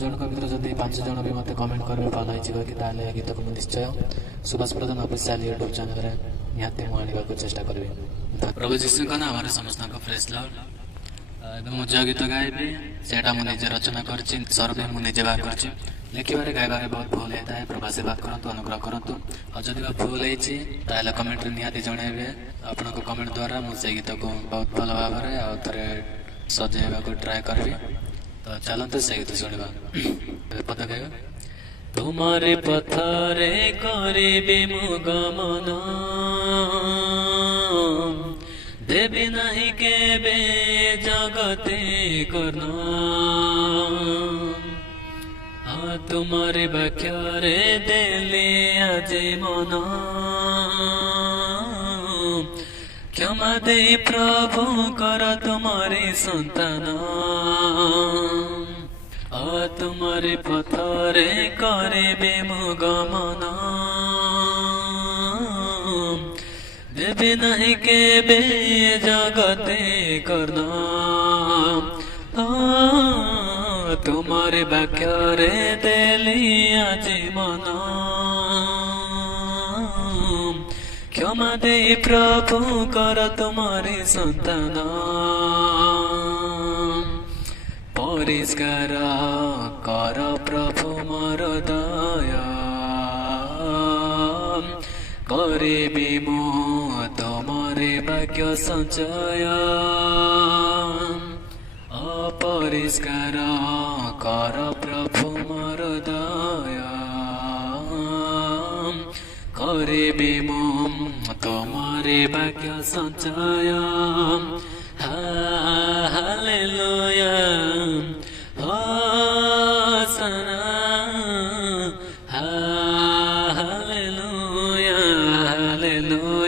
जन भर जब 5 जन भी मत कमेंट करेंगे भल हो गीत को निश्चय सुभाष प्रधान ऑफिशियल यूट्यूब चैनल रे निहाती मु आने को चेष्टा करी। प्रभु जीशु का नाम समस्त प्रेज लॉर्ड। मु जो गीत गायबी सेटा मु निजे रचना करछि स्वर भी मु निजे बाहर करछि लिखिबारे गायबारे बहुत भूल होता है। प्रभु आशीर्वाद करंतु अनुग्रह करंतु और जदि भूल होइछि ताले कमेंट रे निहाती जणाइबे आपन को कमेंट द्वारा मु से गीत को बहुत भल भाव रे आ थरे सजेबा को ट्राई करबी। तो चलते से गीत सुनिबा पद गाइबा। तुम्हारे पथरे करिबे मु गमन देवी नहीं केबे जगते करना तुम्हारे बाक्यारे देले आजे मन क्षमा दे प्रभु कर तुम्हारे संतान तुम्हारे पथरे करिबे मु गमन देवी नहीं केबे जगते करना तुम्हारे बाक्यारे देली आजी मन क्षमा दे प्रभु कर तुम्हारे संतान परिष्कार कर प्रभु मोर दया करिबी मु तुम्हारे भाग्य संचय अपरिष्कार कर प्रभु मोर दया करिबी मु तुम्हारे भाग्य संचय हालेलुया होसना हालेलुया हालेलुया